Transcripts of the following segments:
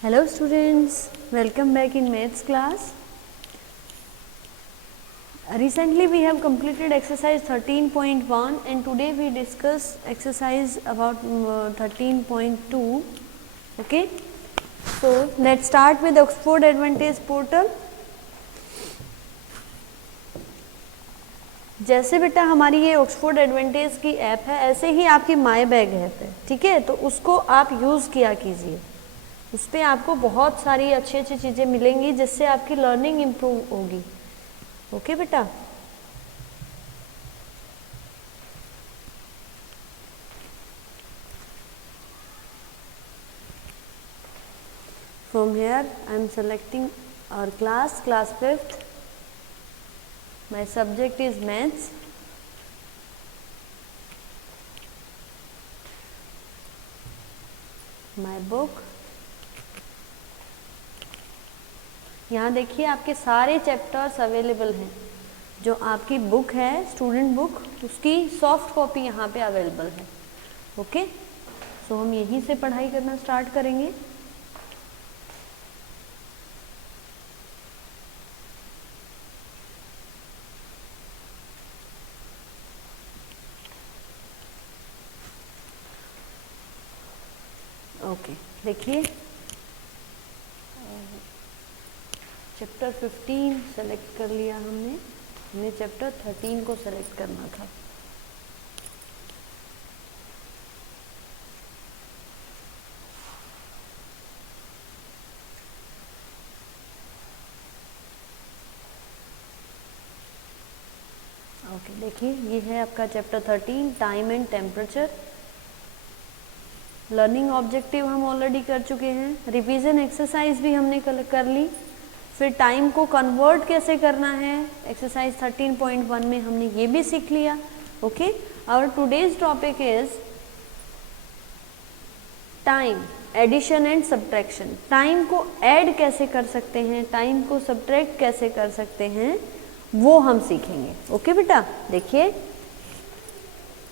Hello students, welcome back in maths class. Recently we have completed exercise 13.1 and today we discuss exercise about 13.2. Okay, so let's start with Oxford Advantage portal. जैसे बेटा हमारी ये Oxford advantage की app है, ऐसे ही आपकी my bag app है, ठीक है। तो उसको आप यूज़ किया कीजिए, उस पर आपको बहुत सारी अच्छी अच्छी चीज़ें मिलेंगी जिससे आपकी लर्निंग इम्प्रूव होगी। ओके बेटा, from here I am selecting our class 5th. My subject is maths. My book. यहाँ देखिए आपके सारे चैप्टर्स अवेलेबल हैं। जो आपकी बुक है स्टूडेंट बुक, उसकी सॉफ्ट कॉपी यहाँ पे अवेलेबल है। ओके, सो हम यहीं से पढ़ाई करना स्टार्ट करेंगे। ओके, देखिए चैप्टर 15 सेलेक्ट कर लिया हमने, हमें चैप्टर 13 को सेलेक्ट करना था। ओके, देखिए ये है आपका chapter 13 time and temperature. Learning objective हम ऑलरेडी कर चुके हैं, रिवीजन एक्सरसाइज भी हमने कर ली। फिर टाइम को कन्वर्ट कैसे करना है एक्सरसाइज 13.1 में हमने ये भी सीख लिया। Okay, our today's topic is time addition and subtraction. Time को ऐड कैसे कर सकते हैं, टाइम को सब्ट्रैक्ट कैसे कर सकते हैं, वो हम सीखेंगे। ओके बेटा, देखिए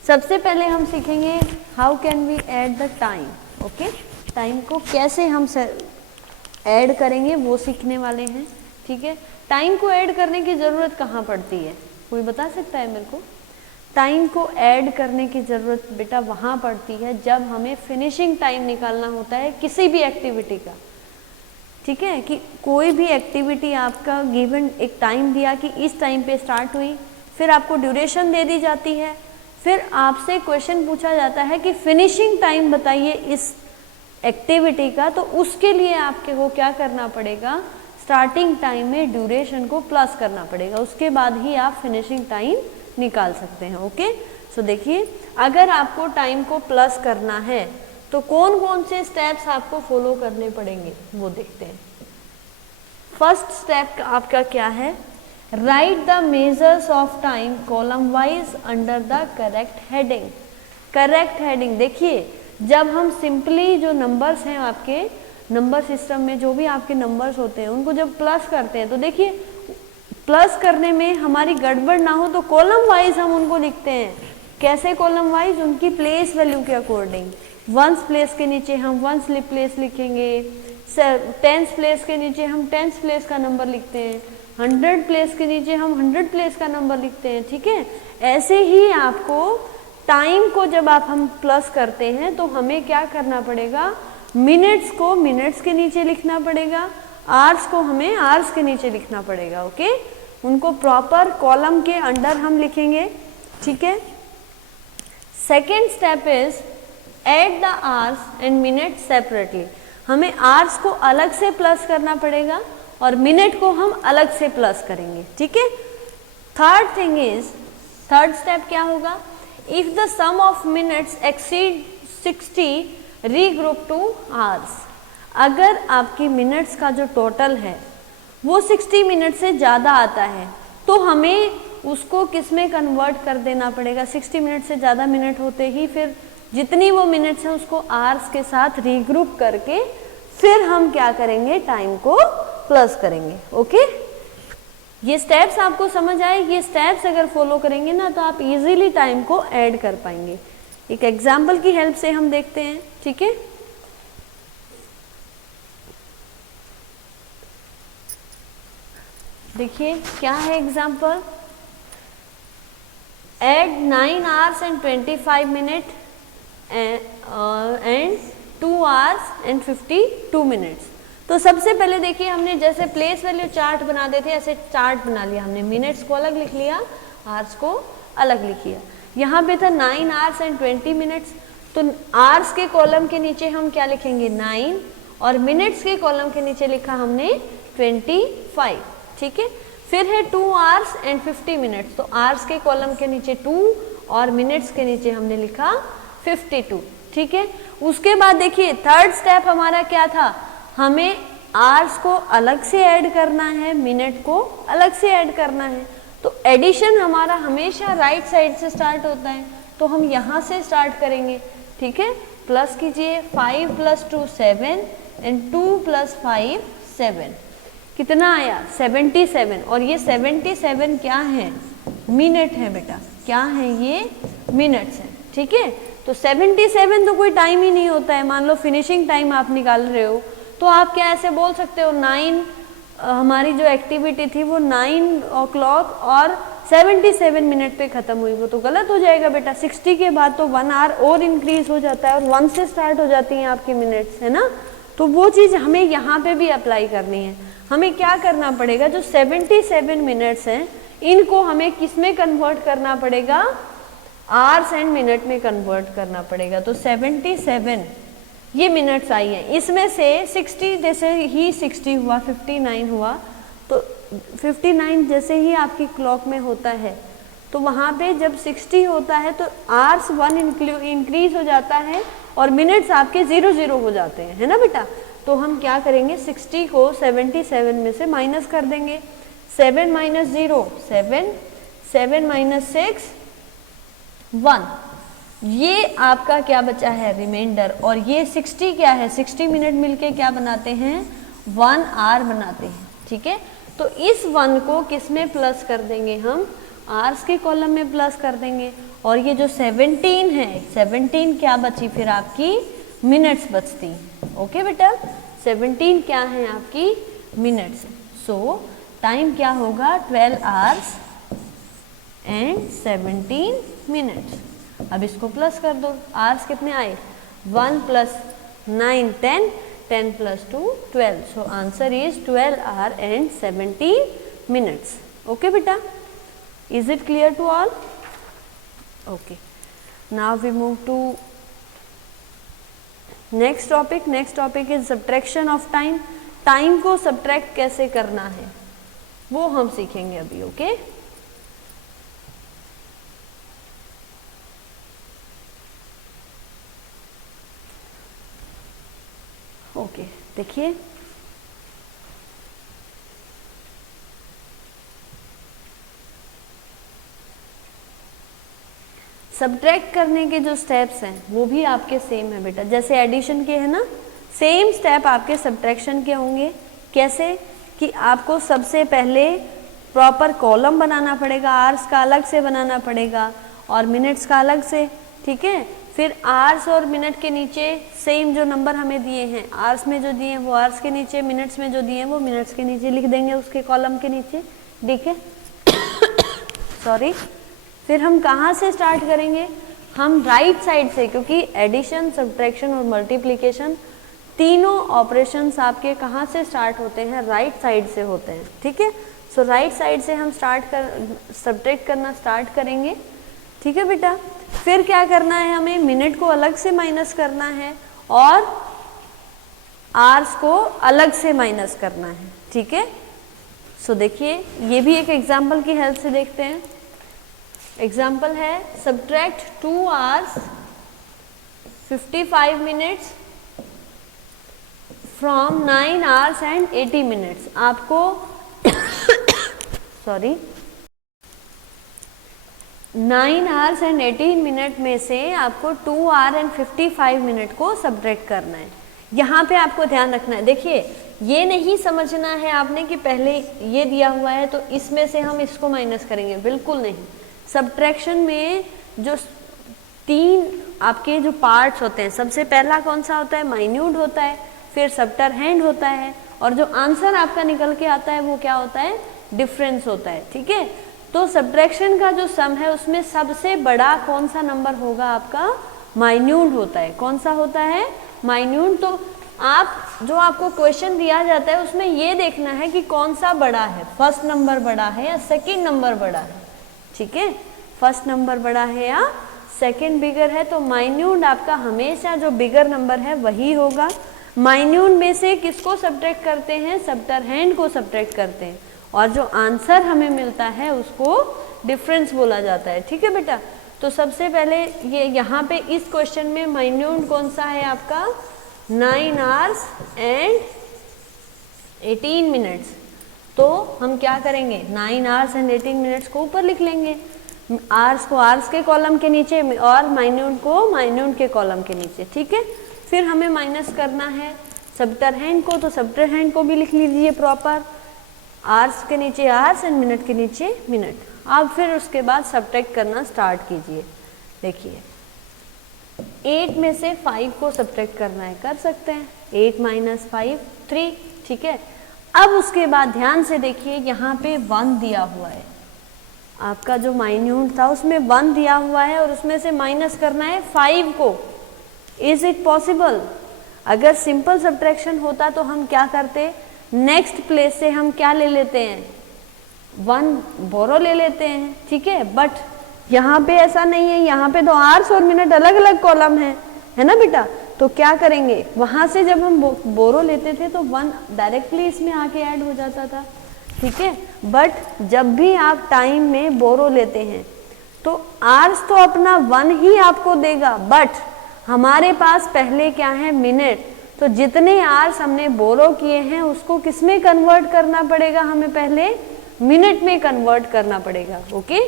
सबसे पहले हम सीखेंगे how can we add the time. Okay, time को कैसे हम ऐड करेंगे वो सीखने वाले हैं, ठीक है। टाइम को ऐड करने की ज़रूरत कहाँ पड़ती है, कोई बता सकता है मेरे को? टाइम को ऐड करने की ज़रूरत बेटा वहाँ पड़ती है जब हमें फिनिशिंग टाइम निकालना होता है किसी भी एक्टिविटी का, ठीक है। कि कोई भी एक्टिविटी आपका गिवन एक टाइम दिया कि इस टाइम पे स्टार्ट हुई, फिर आपको ड्यूरेशन दे दी जाती है, फिर आपसे क्वेश्चन पूछा जाता है कि फिनिशिंग टाइम बताइए इस एक्टिविटी का, तो उसके लिए आपके को क्या करना पड़ेगा, स्टार्टिंग टाइम में ड्यूरेशन को प्लस करना पड़ेगा, उसके बाद ही आप फिनिशिंग टाइम निकाल सकते हैं। ओके, सो देखिए अगर आपको टाइम को प्लस करना है तो कौन कौन से स्टेप्स आपको फॉलो करने पड़ेंगे वो देखते हैं। फर्स्ट स्टेप आपका क्या है, right the measures of time column wise under the correct heading. Correct heading देखिए, जब हम सिंपली जो नंबर्स हैं आपके नंबर सिस्टम में जो भी आपके नंबर्स होते हैं उनको जब प्लस करते हैं तो देखिए प्लस करने में हमारी गड़बड़ ना हो तो कॉलम वाइज हम उनको लिखते हैं। कैसे कॉलम वाइज, उनकी प्लेस वैल्यू के अकॉर्डिंग। वंस प्लेस के नीचे हम वंस प्लेस लिखेंगे, टेंस प्लेस के नीचे हम टेंस प्लेस का नंबर लिखते हैं, 100 प्लेस के नीचे हम 100 प्लेस का नंबर लिखते हैं, ठीक है। ऐसे ही आपको टाइम को जब हम प्लस करते हैं तो हमें क्या करना पड़ेगा, मिनट्स को मिनट्स के नीचे लिखना पड़ेगा, आवर्स को हमें आवर्स के नीचे लिखना पड़ेगा। ओके, उनको प्रॉपर कॉलम के अंडर हम लिखेंगे, ठीक है। Second step is add the hours and minute separately. हमें आवर्स को अलग से प्लस करना पड़ेगा और मिनट को हम अलग से प्लस करेंगे, ठीक है। Third thing is, third step क्या होगा, if the sum of minutes exceed 60 regroup to hours. अगर आपकी मिनट्स का जो टोटल है वो 60 मिनट से ज़्यादा आता है तो हमें उसको किस में कन्वर्ट कर देना पड़ेगा, 60 मिनट से ज़्यादा मिनट होते ही फिर जितनी वो मिनट्स हैं उसको आवर्स के साथ रीग्रुप करके फिर हम क्या करेंगे, टाइम को प्लस करेंगे। ओके, ये स्टेप्स आपको समझ आए, ये स्टेप्स अगर फॉलो करेंगे ना तो आप इजीली टाइम को ऐड कर पाएंगे। एक एग्जाम्पल की हेल्प से हम देखते हैं, ठीक है। देखिए क्या है example, add 9 hours and 25 minutes and 2 hours and 52 minutes। तो सबसे पहले देखिए हमने जैसे प्लेस वैल्यू चार्ट बना देते ऐसे चार्ट बना लिया हमने, मिनट्स को अलग लिख लिया, आवर्स को अलग लिख लिया। यहाँ पे था 9 hours and 20 minutes, तो आवर्स के कॉलम के नीचे हम क्या लिखेंगे 9 और मिनट्स के कॉलम के नीचे लिखा हमने 25, ठीक है। फिर है 2 hours and 50 minutes, तो आवर्स के कॉलम के नीचे 2 और मिनट्स के नीचे हमने लिखा 52, ठीक है। उसके बाद देखिए थर्ड स्टेप हमारा क्या था, हमें आवर्स को अलग से ऐड करना है, मिनट को अलग से ऐड करना है। तो एडिशन हमारा हमेशा राइट साइड से स्टार्ट होता है, तो हम यहाँ से स्टार्ट करेंगे, ठीक है। प्लस कीजिए 5 + 2 7 एंड 2 + 5 7, कितना आया 77। और ये 77 क्या है, मिनट है बेटा, क्या है ये मिनट्स है, ठीक है। तो 77 तो कोई टाइम ही नहीं होता है। मान लो फिनिशिंग टाइम आप निकाल रहे हो तो आप क्या ऐसे बोल सकते हो 9 हमारी जो एक्टिविटी थी वो 9 o'clock और 77 मिनट पे खत्म हुई, वो तो गलत हो जाएगा बेटा। 60 के बाद तो 1 hour और इंक्रीज हो जाता है और 1 से स्टार्ट हो जाती हैं आपकी मिनट्स, है ना। तो वो चीज़ हमें यहाँ पे भी अप्लाई करनी है। हमें क्या करना पड़ेगा, जो 77 मिनट्स हैं इनको हमें किस में कन्वर्ट करना पड़ेगा, आवर्स एंड मिनट में कन्वर्ट करना पड़ेगा। तो 77 ये मिनट्स आई हैं, इसमें से 60 जैसे ही 60 हुआ 59 हुआ, तो 59 जैसे ही आपकी क्लॉक में होता है तो वहाँ पे जब 60 होता है तो आवर्स 1 इंक्रीज हो जाता है और मिनट्स आपके 0 हो जाते हैं, है ना बेटा। तो हम क्या करेंगे 60 को 77 में से माइनस कर देंगे, 7 - 0 7, 7 - 6 1, ये आपका क्या बचा है रिमाइंडर। और ये 60 क्या है, 60 मिनट मिलके क्या बनाते हैं 1 hour बनाते हैं, ठीक है। तो इस 1 को किस में प्लस कर देंगे, हम आवर्स के कॉलम में प्लस कर देंगे। और ये जो 17 है, 17 क्या बची फिर आपकी मिनट्स बचती, ओके बेटा। 17 क्या है आपकी मिनट्स। सो टाइम क्या होगा 12 hours and 17 minutes। अब इसको प्लस कर दो, आवर्स कितने आए 1 + 9 10, 10 + 2 12। So answer is 12 hour and 17 minutes। Okay बेटा, is it clear to all? Okay, now we move to next topic. Next topic is subtraction of time. Time को subtract कैसे करना है वो हम सीखेंगे अभी, ओके। ओके देखिए सब्ट्रैक्ट करने के जो स्टेप्स हैं वो भी आपके सेम है बेटा, जैसे एडिशन के है ना, सेम स्टेप आपके सब्ट्रैक्शन के होंगे। कैसे कि आपको सबसे पहले प्रॉपर कॉलम बनाना पड़ेगा, आवर्स का अलग से बनाना पड़ेगा और मिनट्स का अलग से, ठीक है। फिर आवर्स और मिनट के नीचे सेम जो नंबर हमें दिए हैं, आवर्स में जो दिए हैं वो आवर्स के नीचे, मिनट्स में जो दिए हैं वो मिनट्स के नीचे लिख देंगे, उसके कॉलम के नीचे, ठीक है। सॉरी। फिर हम कहाँ से स्टार्ट करेंगे, हम राइट साइड से, क्योंकि एडिशन, सब्ट्रैक्शन और मल्टीप्लिकेशन तीनों ऑपरेशंस आपके कहाँ से स्टार्ट होते हैं, राइट साइड से होते हैं, ठीक है। सो राइट साइड से हम सब्ट्रैक्ट करना स्टार्ट करेंगे, ठीक है बेटा। फिर क्या करना है, हमें मिनट को अलग से माइनस करना है और आवर्स को अलग से माइनस करना है, ठीक है। सो देखिए ये भी एक एग्जाम्पल की हेल्प से देखते हैं। एग्जाम्पल है subtract 2 hours 55 minutes from 9 hours and 80 minutes। आपको सॉरी 9 hours and 18 minutes में से आपको 2 hour and 55 minutes को सब्ट्रैक्ट करना है। यहाँ पे आपको ध्यान रखना है, देखिए ये नहीं समझना है आपने कि पहले ये दिया हुआ है तो इसमें से हम इसको माइनस करेंगे, बिल्कुल नहीं। सब्ट्रैक्शन में जो 3 आपके जो पार्ट्स होते हैं, सबसे पहला कौन सा होता है, माइन्यूट होता है, फिर सबटरहैंड होता है और जो आंसर आपका निकल के आता है वो क्या होता है, डिफरेंस होता है, ठीक है। तो सब्ट्रैक्शन का जो सम है उसमें सबसे बड़ा कौन सा नंबर होगा आपका, माइन्यूट होता है। कौन सा होता है, माइन्यूट। तो आप जो आपको क्वेश्चन दिया जाता है उसमें ये देखना है कि कौन सा बड़ा है, फर्स्ट नंबर बड़ा है या सेकंड नंबर बड़ा है, ठीक है। फर्स्ट नंबर बड़ा है या सेकंड बिगर है, तो माइन्यूट आपका हमेशा जो बिगर नंबर है वही होगा। माइन्यूट में से किसको सब्ट्रैक्ट करते हैं, सबटरहैंड को सब्ट्रैक्ट करते हैं, और जो आंसर हमें मिलता है उसको डिफरेंस बोला जाता है, ठीक है बेटा। तो सबसे पहले ये यहाँ पे इस क्वेश्चन में माइन्यूट कौन सा है आपका, 9 hours and 18 minutes। तो हम क्या करेंगे, 9 hours and 18 minutes को ऊपर लिख लेंगे, आर्स को आर्स के कॉलम के नीचे और माइन्यूट को माइन्यूट के कॉलम के नीचे, ठीक है। फिर हमें माइनस करना है सबटरहैंड को, तो सबटरहैंड को भी लिख लीजिए प्रॉपर, आर्स के नीचे आर्स एंड मिनट के नीचे मिनट। अब फिर उसके बाद सब्ट्रैक्ट करना स्टार्ट कीजिए। देखिए 8 में से 5 को सब्ट्रैक्ट करना है, कर सकते हैं, 8 - 5 3, ठीक है। अब उसके बाद ध्यान से देखिए यहाँ पे 1 दिया हुआ है, आपका जो माइन्यूट था उसमें 1 दिया हुआ है और उसमें से माइनस करना है 5 को। Is it possible? अगर सिंपल सब्ट्रैक्शन होता तो हम क्या करते, नेक्स्ट प्लेस से हम क्या ले लेते हैं, 1 बोरो ले लेते हैं, ठीक है। बट यहाँ पे ऐसा नहीं है, यहाँ पे तो आवर्स और मिनट अलग अलग कॉलम है ना बेटा। तो क्या करेंगे, वहाँ से जब हम बोरो लेते थे तो 1 डायरेक्टली इसमें आके ऐड हो जाता था, ठीक है। बट जब भी आप टाइम में बोरो लेते हैं तो आवर्स तो अपना 1 ही आपको देगा, बट हमारे पास पहले क्या है, मिनट। तो जितने आवर्स हमने बोरो किए हैं उसको किस में कन्वर्ट करना पड़ेगा, हमें पहले मिनट में कन्वर्ट करना पड़ेगा, ओके।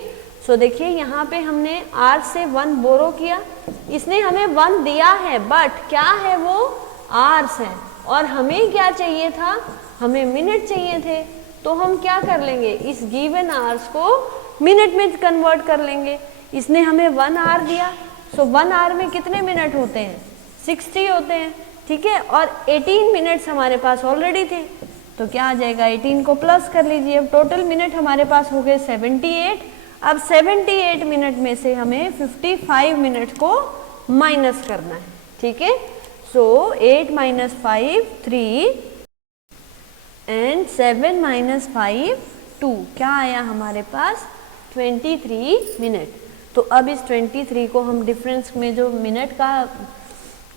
सो देखिए यहाँ पे हमने आवर्स से 1 बोरो किया, इसने हमें 1 दिया है, बट क्या है वो, आवर्स है, और हमें क्या चाहिए था, हमें मिनट चाहिए थे। तो हम क्या कर लेंगे, इस गिवन आवर्स को मिनट में कन्वर्ट कर लेंगे। इसने हमें 1 आवर दिया, सो 1 आवर में कितने मिनट होते हैं, 60 होते हैं, ठीक है। और 18 मिनट्स हमारे पास ऑलरेडी थे, तो क्या आ जाएगा, 18 को प्लस कर लीजिए। अब टोटल मिनट हमारे पास हो गए 78। अब 78 मिनट में से हमें 55 मिनट को माइनस करना है, ठीक है। सो 8 - 5 3 एंड 7 - 5 2, क्या आया हमारे पास, 23 मिनट। तो अब इस 23 को हम डिफरेंस में जो मिनट का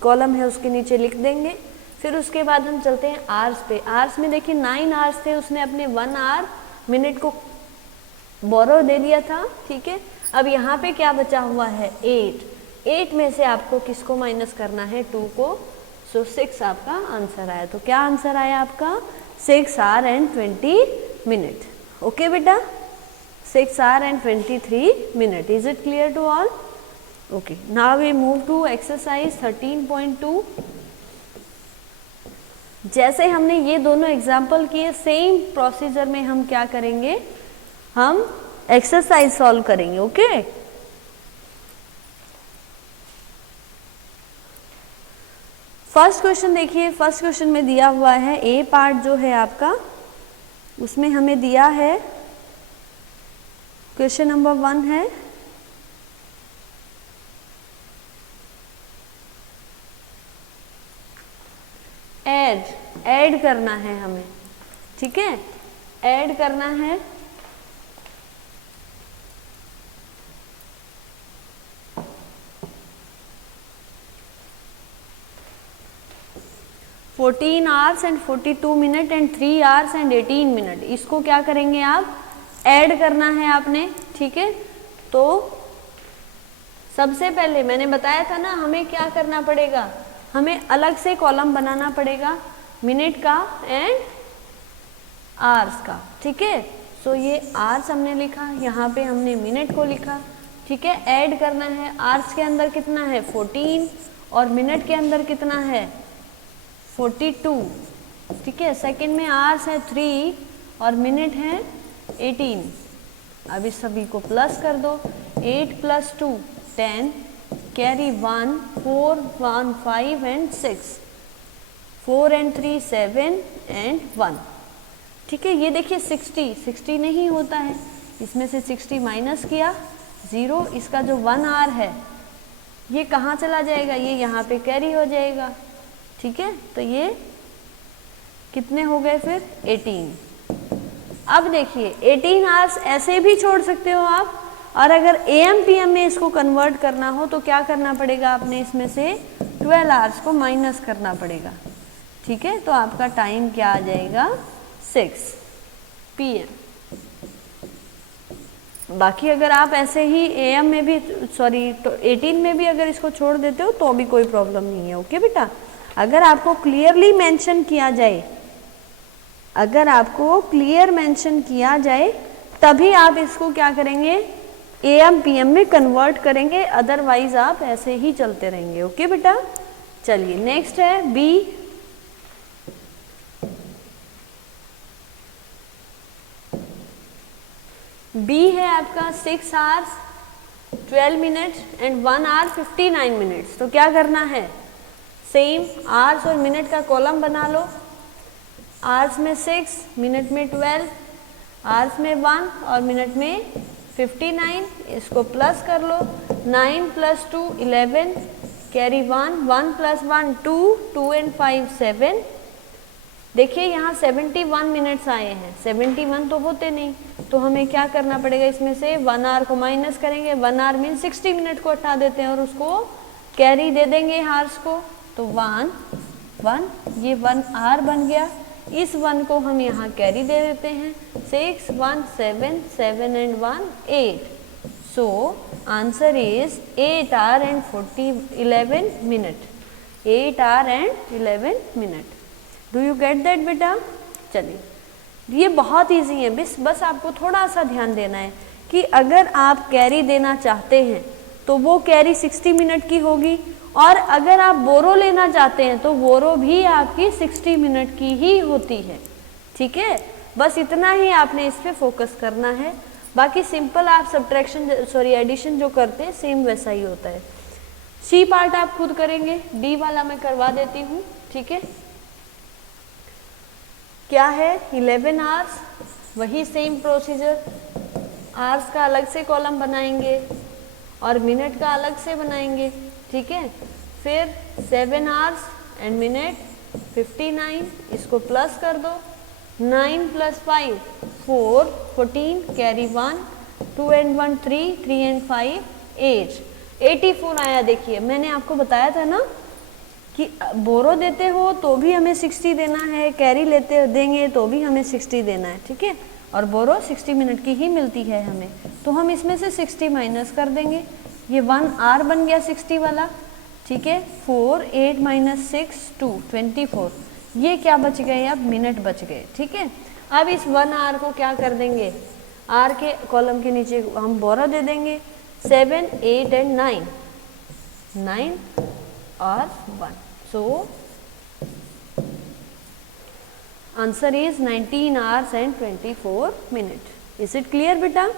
कॉलम है उसके नीचे लिख देंगे। फिर उसके बाद हम चलते हैं आवर्स पे। आवर्स में देखिए 9 आवर्स थे, उसने अपने 1 आवर मिनट को बोरो दे दिया था, ठीक है। अब यहाँ पे क्या बचा हुआ है, 8 में से आपको किसको माइनस करना है, 2 को। सो 6 आपका आंसर आया। तो क्या आंसर आया आपका, 6 hours and 20 minutes, ओके बेटा, 6 hours and 23 minutes। Is it clear to all? Okay, now we move to exercise 13.2। जैसे हमने ये दोनों एग्जाम्पल किए, सेम प्रोसीजर में हम क्या करेंगे, हम एक्सरसाइज सॉल्व करेंगे, ओके। फर्स्ट क्वेश्चन देखिए, फर्स्ट क्वेश्चन में दिया हुआ है, ए पार्ट जो है आपका उसमें हमें दिया है, क्वेश्चन नंबर 1 है, ऐड करना है हमें, ठीक है, ऐड करना है। "14 hours and 42 minutes and 3 hours and 18 minutes", इसको क्या करेंगे आप, ऐड करना है आपने, ठीक है। तो सबसे पहले मैंने बताया था ना, हमें क्या करना पड़ेगा, हमें अलग से कॉलम बनाना पड़ेगा मिनट का एंड आवर्स का, ठीक है। सो ये आवर्स हमने लिखा, यहाँ पे हमने मिनट को लिखा, ठीक है। ऐड करना है, आवर्स के अंदर कितना है 14 और मिनट के अंदर कितना है 42, ठीक है। सेकंड में आवर्स है 3 और मिनट है 18। अब इस सभी को प्लस कर दो, 8 + 2 10, कैरी 1 4 1 5 and 6, 4 and 3 7 and 1, ठीक है। ये देखिए 60 नहीं होता है, इसमें से 60 माइनस किया 0, इसका जो 1 आवर है ये कहाँ चला जाएगा, ये यहाँ पे कैरी हो जाएगा। ठीक है, तो ये कितने हो गए फिर 18। अब देखिए 18 आवर्स ऐसे भी छोड़ सकते हो आप, और अगर AM PM में इसको कन्वर्ट करना हो तो क्या करना पड़ेगा, आपने इसमें से 12 आवर्स को माइनस करना पड़ेगा। ठीक है, तो आपका टाइम क्या आ जाएगा 6 PM। बाकी अगर आप ऐसे ही AM में भी 18 में भी अगर इसको छोड़ देते हो तो भी कोई प्रॉब्लम नहीं है। ओके बेटा, अगर आपको क्लियरली मेंशन किया जाए, अगर आपको क्लियर मेंशन किया जाए तभी आप इसको क्या करेंगे, AM PM में कन्वर्ट करेंगे, अदरवाइज आप ऐसे ही चलते रहेंगे। ओके बेटा, चलिए नेक्स्ट है B। B है आपका 6 hours 12 minute and 1 hour 59 minutes. तो क्या करना है, सेम आवर्स और मिनट का कॉलम बना लो। आवर्स में 6, मिनट में 12, आवर्स में 1 और मिनट में 59, इसको प्लस कर लो। 9 + 2 11, कैरी 1, 1 + 1 2, 2 and 5 7। देखिए यहाँ 71 मिनट्स आए हैं, 71 तो होते नहीं, तो हमें क्या करना पड़ेगा, इसमें से 1 आवर को माइनस करेंगे। 1 आवर मीन 60 मिनट को हटा देते हैं और उसको कैरी दे देंगे हार्स को, तो 1 1, ये 1 आवर बन गया। इस 1 को हम यहाँ कैरी दे देते हैं। 6 1 7 7 and 1 8। So answer is 8 hour and 11 minute. 8 hour and 11 minute. Do you get that बेटा? चलिए ये बहुत इजी है, बस आपको थोड़ा सा ध्यान देना है कि अगर आप कैरी देना चाहते हैं तो वो कैरी 60 मिनट की होगी, और अगर आप बोरो लेना चाहते हैं तो बोरो भी आपकी 60 मिनट की ही होती है। ठीक है, बस इतना ही आपने इस पर फोकस करना है। बाकी सिंपल आप सब्ट्रैक्शन एडिशन जो करते हैं सेम वैसा ही होता है। सी पार्ट आप खुद करेंगे, डी वाला मैं करवा देती हूँ। ठीक है, क्या है 11 आवर्स, वही सेम प्रोसीजर, आवर्स का अलग से कॉलम बनाएंगे और मिनट का अलग से बनाएंगे। ठीक है, फिर 7 आवर्स एंड मिनट 59, इसको प्लस कर दो। 9 + 5 4, 14, कैरी 1, 2 and 1 3, 3 and 5 8, 84 आया। देखिए मैंने आपको बताया था ना कि बोरो देते हो तो भी हमें 60 देना है, कैरी देंगे तो भी हमें 60 देना है। ठीक है, और बोरो 60 मिनट की ही मिलती है हमें, तो हम इसमें से 60 माइनस कर देंगे। ये 1 आवर बन गया 60 वाला। ठीक है, 4 8 - 6 2 24, ये क्या बच गए, अब मिनट बच गए। ठीक है, अब इस 1 आवर को क्या कर देंगे, आर के कॉलम के नीचे हम बोरो दे देंगे। 7 8 and 9, 9 और 1। So answer is 19 hours and 24 minute. Is it clear बेटा?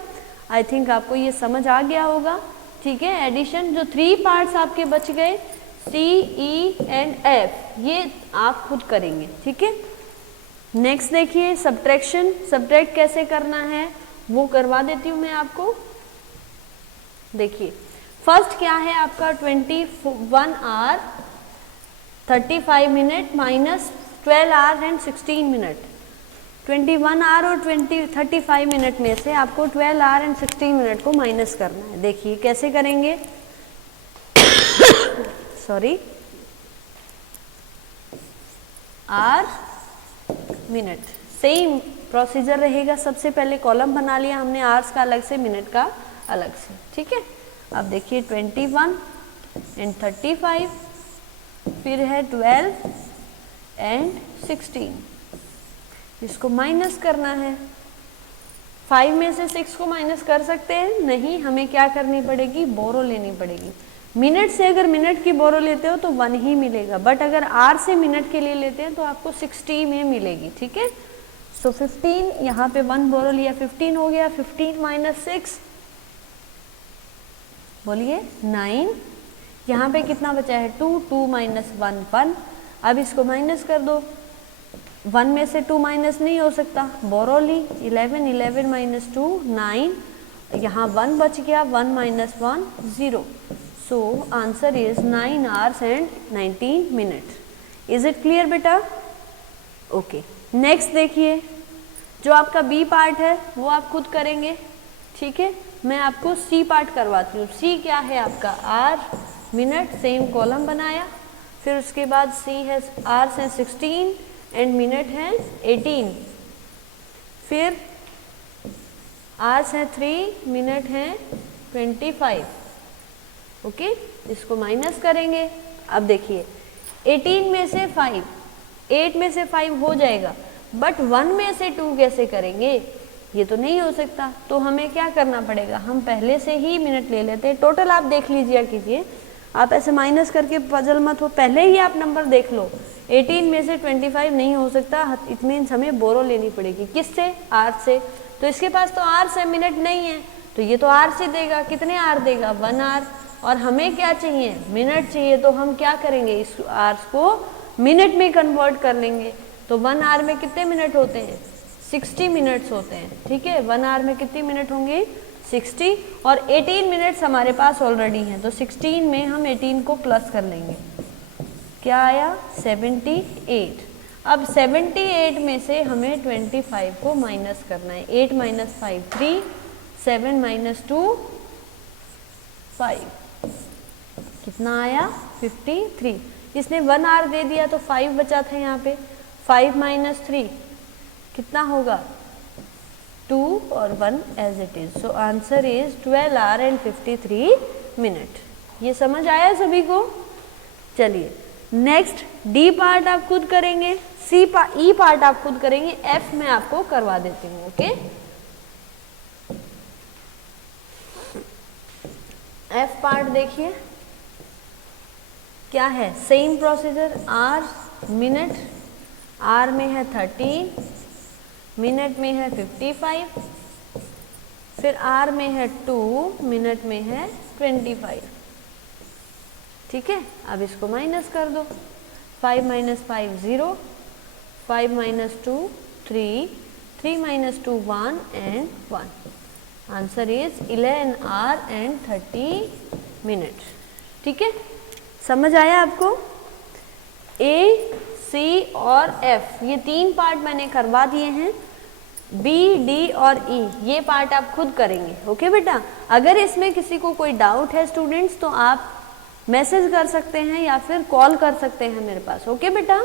आई थिंक आपको ये समझ आ गया होगा। ठीक है, एडिशन जो 3 पार्ट्स आपके बच गए, C, E and F, ये आप खुद करेंगे। ठीक है, नेक्स्ट देखिए सब्ट्रैक्शन, सब्ट्रैक्ट कैसे करना है वो करवा देती हूँ मैं आपको। देखिए फर्स्ट क्या है आपका 21 hour 35 minute minus 12 hour and 16 minute. 21 hour और 35 मिनट में से आपको 12 आवर एंड 16 मिनट को माइनस करना है। देखिए कैसे करेंगे sorry, hour minute, same procedure रहेगा। सबसे पहले कॉलम बना लिया हमने, आवर्स का अलग से, मिनट का अलग से। ठीक है, अब देखिए 21 एंड 35, फिर है 12 एंड 16, इसको माइनस करना है। 5 में से 6 को माइनस कर सकते हैं? नहीं, हमें क्या करनी पड़ेगी, बोरो लेनी पड़ेगी। मिनट से अगर मिनट की बोरो लेते हो तो 1 ही मिलेगा, बट अगर आर से मिनट के लिए लेते हैं तो आपको 60 में मिलेगी। ठीक है, सो 15, यहाँ पे 1 बोरो लिया, 15 हो गया। 15 - 6 बोलिए 9, यहाँ पे कितना बचा है 2, 2 - 1 1। अब इसको माइनस कर दो, 1 में से 2 माइनस नहीं हो सकता, बोरो ली 11, 11 माइनस 2 9, यहाँ 1 बच गया, 1 minus 1 0, so answer is 9 hours and 19 minutes। Is it clear बेटा? ओके, नेक्स्ट देखिए, जो आपका बी पार्ट है वो आप खुद करेंगे, ठीक है। मैं आपको सी पार्ट करवाती हूँ। सी क्या है आपका? आर मिनट, सेम कॉलम बनाया, फिर उसके बाद सी है आर्स हैं 16 एंड मिनट हैं 18, फिर आर्स हैं 3, मिनट हैं 25। ओके, इसको माइनस करेंगे। अब देखिए 18 में से 5, 8 में से 5 हो जाएगा, बट 1 में से 2 कैसे करेंगे? ये तो नहीं हो सकता। तो हमें क्या करना पड़ेगा? हम पहले से ही मिनट ले लेते हैं। टोटल आप देख लीजिए कीजिए, आप ऐसे माइनस करके पजल मत हो, पहले ही आप नंबर देख लो। 18 में से 25 नहीं हो सकता, इट मीन्स हमें बोरो लेनी पड़ेगी। किससे? आर से। तो इसके पास तो आर से मिनट नहीं है, तो ये तो आर से देगा। कितने आर देगा? 1 आर। और हमें क्या चाहिए? मिनट चाहिए। तो हम क्या करेंगे? इस आर्स को मिनट में कन्वर्ट कर लेंगे। तो 1 आर में कितने मिनट होते हैं? 60 मिनट्स होते हैं, ठीक है। 1 आवर में कितने मिनट होंगे? 60, और 18 मिनट्स हमारे पास ऑलरेडी हैं, तो 16 में हम 18 को प्लस कर लेंगे। क्या आया? 78। अब 78 में से हमें 25 को माइनस करना है। 8 माइनस 5 3, 7 माइनस 2 5, कितना आया? 53। इसने 1 आवर दे दिया तो 5 बचा था यहाँ पे। 5 माइनस 3 कितना होगा? 2 और 1 as it is. So answer is 12 hours and 53 minutes। ये समझ आया सभी को? चलिए नेक्स्ट डी पार्ट आप खुद करेंगे, ई पार्ट आप खुद करेंगे, एफ में आपको करवा देती हूँ। ओके, एफ पार्ट देखिए क्या है? Same procedure. आर मिनट, आर में है 13, मिनट में है 55, फिर आर में है 2, मिनट में है 25, ठीक है। अब इसको माइनस कर दो। 5 minus 5 0, 5 minus 2 3, 3 minus 2 1 and 1। Answer is 11 hours and 30 minutes। ठीक है, समझ आया आपको? ए, सी और एफ ये 3 पार्ट मैंने करवा दिए हैं। बी, डी और ई ये पार्ट आप खुद करेंगे। ओके बेटा, अगर इसमें किसी को कोई डाउट है स्टूडेंट्स तो आप मैसेज कर सकते हैं या फिर कॉल कर सकते हैं मेरे पास। ओके बेटा,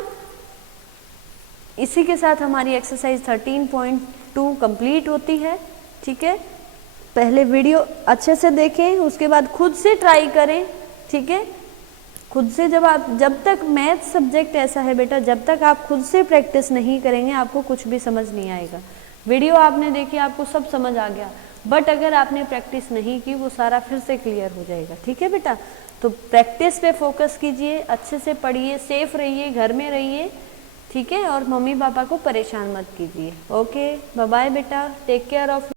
इसी के साथ हमारी एक्सरसाइज 13.2 कंप्लीट होती है। ठीक है, पहले वीडियो अच्छे से देखें, उसके बाद खुद से ट्राई करें। ठीक है, खुद से जब तक मैथ सब्जेक्ट ऐसा है बेटा, जब तक आप खुद से प्रैक्टिस नहीं करेंगे आपको कुछ भी समझ नहीं आएगा। वीडियो आपने देखी, आपको सब समझ आ गया, बट अगर आपने प्रैक्टिस नहीं की वो सारा फिर से क्लियर हो जाएगा। ठीक है बेटा, तो प्रैक्टिस पे फोकस कीजिए, अच्छे से पढ़िए, सेफ रहिए, घर में रहिए। ठीक है, और मम्मी पापा को परेशान मत कीजिए। ओके, बाय बाय बेटा, टेक केयर ऑफ